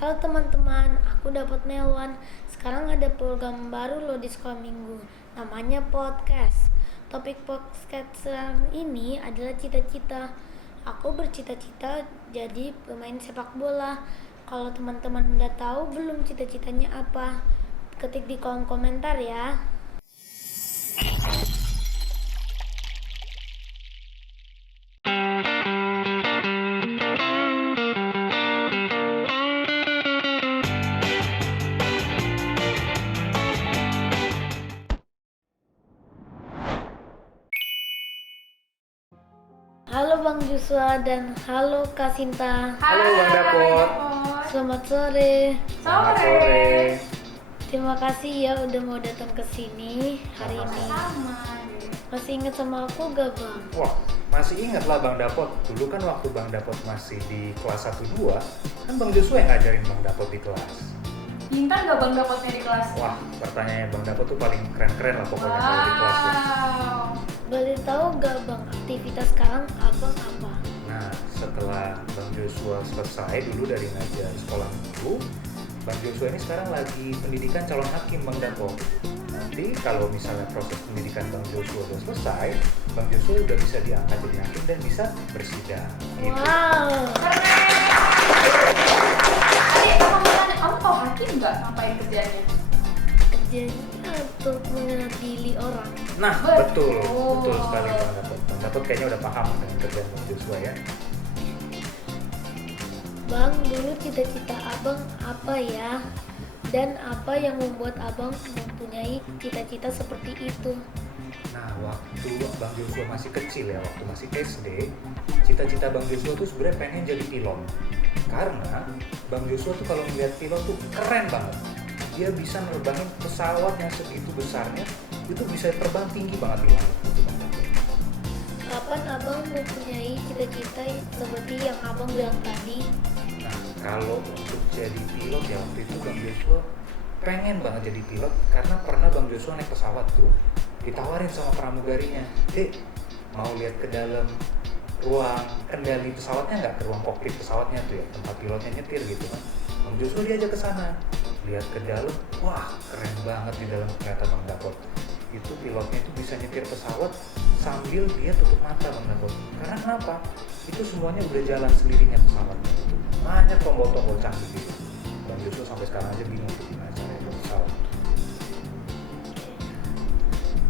Halo teman-teman, aku dapat nelpon. Sekarang ada program baru loh di sekolah minggu. Namanya podcast. Topik podcast ini adalah cita-cita. Aku bercita-cita jadi pemain sepak bola. Kalau teman-teman udah tahu belum cita-citanya apa? Ketik di kolom komentar ya. Halo Bang Joshua dan halo Kak Sinta. Halo Bang Dapot. Selamat sore. Selamat sore. Terima kasih ya udah mau datang ke sini hari ini. Masih ingat sama aku gak Bang? Wah, masih ingat lah Bang Dapot. Dulu kan waktu Bang Dapot masih di kelas 1-2, kan Bang Joshua yang ngajarin Bang Dapot di kelas. Pintar gak Bang Dapotnya di kelas? Wah, pertanyaannya Bang Dapot tuh paling keren-keren lah pokoknya kalau di kelas tuh. Boleh tahu gak Bang aktivitas sekarang Abang apa? Nah, setelah Bang Joshua selesai dulu dari ngajar sekolah minggu, Bang Joshua ini sekarang lagi pendidikan calon hakim Bang Dapot. Nanti kalau misalnya proses pendidikan Bang Joshua udah selesai, Bang Joshua udah bisa diangkat jadi hakim dan bisa bersidang. Gitu. Wow. Adik, kamu tanya, kamu tahu hakim nggak ngapain kerjanya? Kerjanya untuk mengadili orang. Nah, Betul. betul sekali Bang Dapot. Bang Dapot kayaknya udah paham dengan kerjaan Bang Joshua ya. Bang, dulu cita-cita Abang apa ya? Dan apa yang membuat Abang mempunyai cita-cita seperti itu? Nah, waktu Bang Joshua masih kecil ya, waktu masih SD, cita-cita Bang Joshua tuh sebenarnya pengen jadi pilot. Karena Bang Joshua tuh kalau melihat pilot tuh keren banget. Dia bisa nerbangin pesawat yang segitu besarnya, itu bisa terbang tinggi banget di langit gitu Bang Dapot. Kapan Abang mempunyai cita-cita seperti yang Abang bilang tadi? Nah, kalau untuk jadi pilot ya waktu itu Bang Joshua pengen banget jadi pilot karena pernah Bang Joshua naik pesawat tuh ditawarin sama pramugarinya, "Dek, mau lihat ke dalam ruang kendali pesawatnya nggak, ke ruang kokpit pesawatnya tuh ya, tempat pilotnya nyetir gitu kan." Bang Joshua diajak ke sana, lihat ke dalam, wah keren banget di dalam ternyata Bang Dapot. Itu pilotnya itu bisa nyetir pesawat sambil dia tutup mata Bang Dapot. Karena kenapa? Itu semuanya udah jalan sendirinya pesawatnya. Banyak tombol-tombol canggih gitu. Bang Joshua sampai sekarang aja bingung tuh gimana caranya buat pesawat.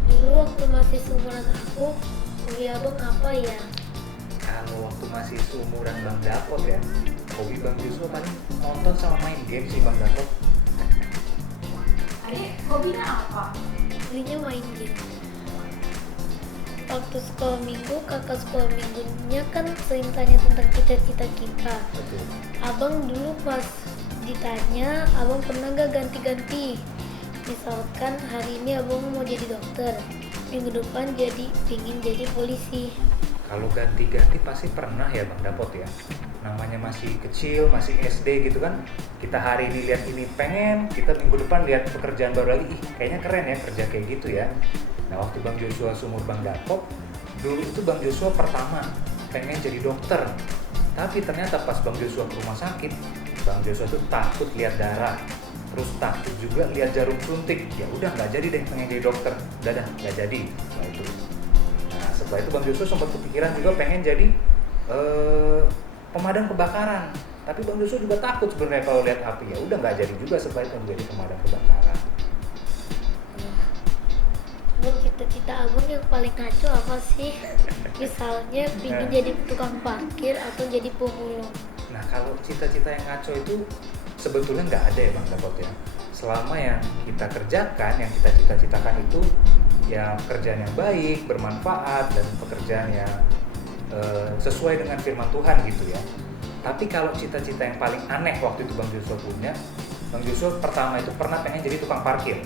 Dulu waktu masih seumuran aku, hobi Abang apa ya? Kalau waktu masih seumuran Bang Dapot ya, hobi Bang Joshua paling nonton sama main game sih Bang Dapot. Adik, hobinya apa? Hobinya main game. Waktu sekolah minggu, kakak sekolah minggunya kan sering tanya tentang cita-cita kita. Betul. Abang dulu pas ditanya, Abang pernah gak ganti-ganti? Misalkan hari ini Abang mau jadi dokter, minggu depan pingin jadi polisi. Kalau ganti-ganti pasti pernah ya Bang Dapot ya. Namanya masih kecil, masih SD gitu kan. Kita hari ini lihat ini pengen, kita minggu depan lihat pekerjaan baru lagi, ih kayaknya keren ya kerja kayak gitu ya. Nah waktu Bang Joshua seumur Bang Dapot, dulu itu Bang Joshua pertama pengen jadi dokter. Tapi ternyata pas Bang Joshua ke rumah sakit, Bang Joshua tuh takut lihat darah. Terus takut juga lihat jarum suntik. Ya udah nggak jadi deh pengen jadi dokter. Udah dah nggak jadi setelah itu. Nah setelah itu Bang Joshua sempat kepikiran juga pengen jadi pemadam kebakaran. Tapi Bang Joshua juga takut sebenarnya kalau lihat api. Ya udah nggak jadi juga setelah itu menjadi pemadam kebakaran. Abang cita-cita Abang yang paling ngaco apa sih? Misalnya pingin jadi tukang parkir atau jadi pemulung. Nah kalau cita-cita yang ngaco itu sebetulnya nggak ada ya Bang Dapot ya. Selama yang kita kerjakan, yang kita cita-citakan itu ya pekerjaan yang baik, bermanfaat, dan pekerjaan yang sesuai dengan firman Tuhan gitu ya. Tapi kalau cita-cita yang paling aneh waktu itu Bang Joshua punya, Bang Joshua pertama itu pernah pengen jadi tukang parkir.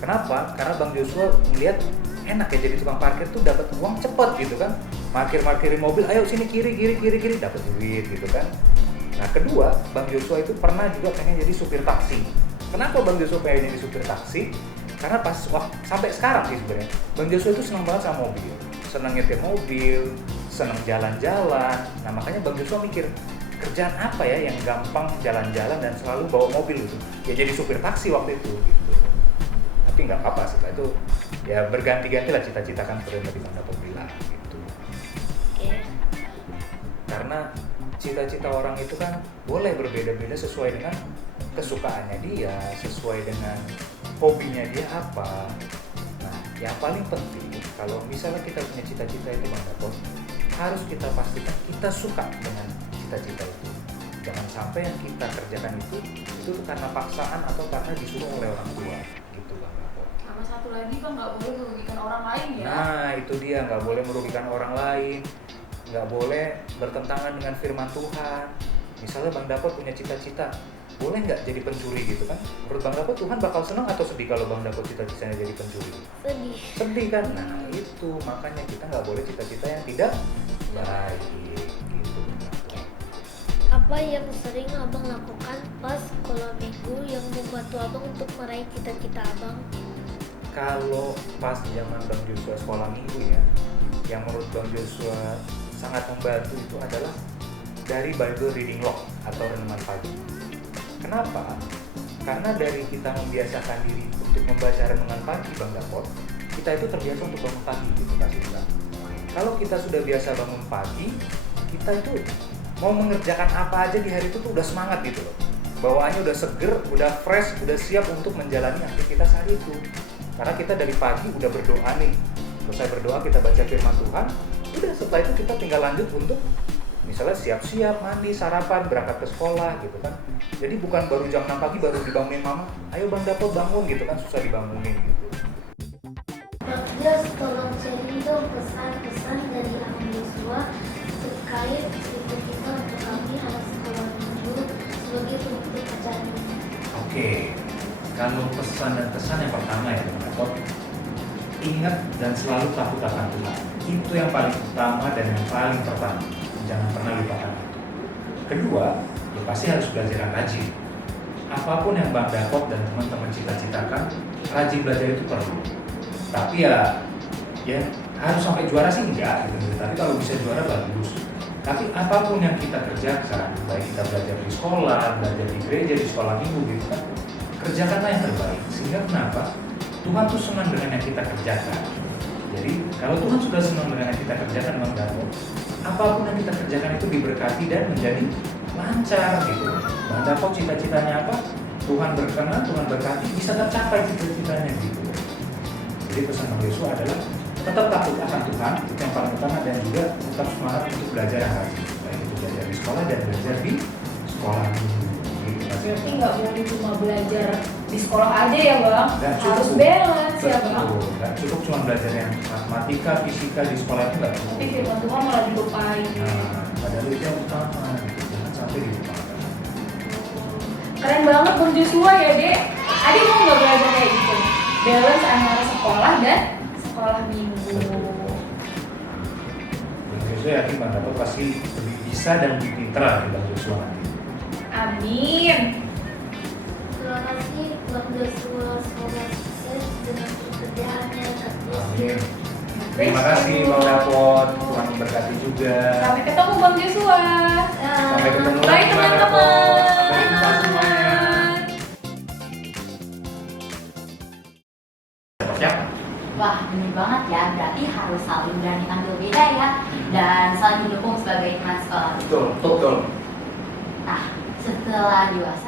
Kenapa? Karena Bang Joshua melihat enak ya jadi tukang parkir tuh dapat uang cepat gitu kan. Parkirin mobil, ayo sini kiri dapat duit gitu kan. Nah kedua, Bang Joshua itu pernah juga pengen jadi supir taksi. Kenapa Bang Joshua pengen jadi supir taksi? Karena sampai sekarang sih sebenarnya Bang Joshua itu senang banget sama mobil, senang nyetir mobil, senang jalan-jalan. Nah makanya Bang Joshua mikir, kerjaan apa ya yang gampang jalan-jalan dan selalu bawa mobil gitu. Ya jadi supir taksi waktu itu gitu. Tapi nggak apa-apa, setelah itu ya berganti-ganti lah cita-cita kan seperti yang tadi Bang Dapot bilang gitu. Oke. Karena cita-cita orang itu kan boleh berbeda-beda sesuai dengan kesukaannya dia, sesuai dengan hobinya dia apa. Nah, yang paling penting kalau misalnya kita punya cita-cita itu Bang Dapot, harus kita pastikan kita suka dengan cita-cita itu. Jangan sampai yang kita kerjakan itu karena paksaan atau karena disuruh oleh orang tua gitu Bang Dapot. Sama satu lagi Bang, nggak boleh merugikan orang lain ya. Nah itu dia, nggak boleh merugikan orang lain, nggak boleh bertentangan dengan firman Tuhan. Misalnya Bang Dapot punya cita-cita, boleh nggak jadi pencuri gitu kan? Menurut Bang Dapot Tuhan bakal senang atau sedih kalau Bang Dapot cita-citanya jadi pencuri? Sedih. Sedih kan? Nah itu makanya kita nggak boleh cita-cita yang tidak baik gitu. Apa yang sering abang lakukan pas sekolah minggu yang membantu abang untuk meraih cita-cita abang? Kalau pas zaman Bang Joshua sekolah minggu ya, yang menurut Bang Joshua sangat membantu itu adalah dari Bible Reading Log atau renungan pagi. Kenapa? Karena dari kita membiasakan diri untuk membaca renungan pagi Bang Dapot, kita itu terbiasa untuk bangun pagi gitu kasih bilang. Kalau kita sudah biasa bangun pagi, kita itu mau mengerjakan apa aja di hari itu tuh udah semangat gitu loh. Bawaannya udah seger, udah fresh, udah siap untuk menjalani aktivitas hari itu. Karena kita dari pagi udah berdoa nih. Selesai berdoa kita baca firman Tuhan, udah setelah itu kita tinggal lanjut untuk misalnya siap-siap, mandi, sarapan, berangkat ke sekolah gitu kan. Jadi bukan baru jam 6 pagi baru dibangunin mama, ayo Bang Dapot bangun gitu kan, susah dibangunin gitu. Bang Jos, tolong sharing dong pesan-pesan dari Abang Joshua terkait cita-cita untuk kami anak sekolah minggu sebagai penutup acara ini. Oke, kalau pesan dan kesan yang pertama ya Bang Dapot, ingat dan selalu takut akan Tuhan. Itu yang paling utama dan yang paling pertama. Jangan pernah lupakan itu. Kedua, ya pasti harus belajar yang rajin. Apapun yang Bang Dapot dan teman-teman cita-citakan, rajin belajar itu perlu. Tapi ya harus sampai juara sih enggak gitu. Tapi kalau bisa juara bagus. Tapi apapun yang kita kerjakan, baik kita belajar di sekolah, belajar di gereja, di sekolah minggu gitu kan, kerjakanlah yang terbaik. Sehingga kenapa? Tuhan tuh senang dengan yang kita kerjakan. Jadi kalau Tuhan sudah senang dengan yang kita kerjakan Bang Dapot, apapun yang kita kerjakan itu diberkati dan menjadi lancar gitu. Bang Dapot cita-citanya apa? Tuhan berkenan, Tuhan berkati, bisa tercapai cita-citanya gitu. Jadi pesan Bang Joshua adalah tetap takut akan Tuhan, itu yang paling utama, dan juga tetap semangat untuk belajar yang rajin. Baik itu belajar di sekolah dan belajar di sekolah minggu. Gitu. Berarti nggak boleh cuma belajar di sekolah aja ya Bang, Nggak harus cukup. balance ya Bang. Betul, nggak cukup cuma belajar yang matematika, fisika di sekolah itu nggak cukup. Tapi firman Tuhan malah dilupain. Nah, padahal itu yang utama, gitu. Jangan sampai dilupakan. Keren banget Bang Joshua ya Dek. Adik mau nggak belajar kayak gitu? Balance antara sekolah dan sekolah minggu. Bang Joshua yakin Bang Dapot pasti lebih bisa dan lebih pintar dari Bang Joshua nanti. Amin. Terima kasih Bang Joshua, semoga sukses dengan pekerjaannya. Amin. Terima kasih Bang Dapot, Tuhan memberkati juga. Sampai ketemu Bang Joshua. Sampai ketemu Bye lagi Bang Dapot. teman-teman. Sampai jumpa semuanya. Siap? Wah, bener banget ya, berarti harus saling berani tampil beda ya, dan saling mendukung sebagai teman sekolah. Betul, betul. Nah, setelah dewasa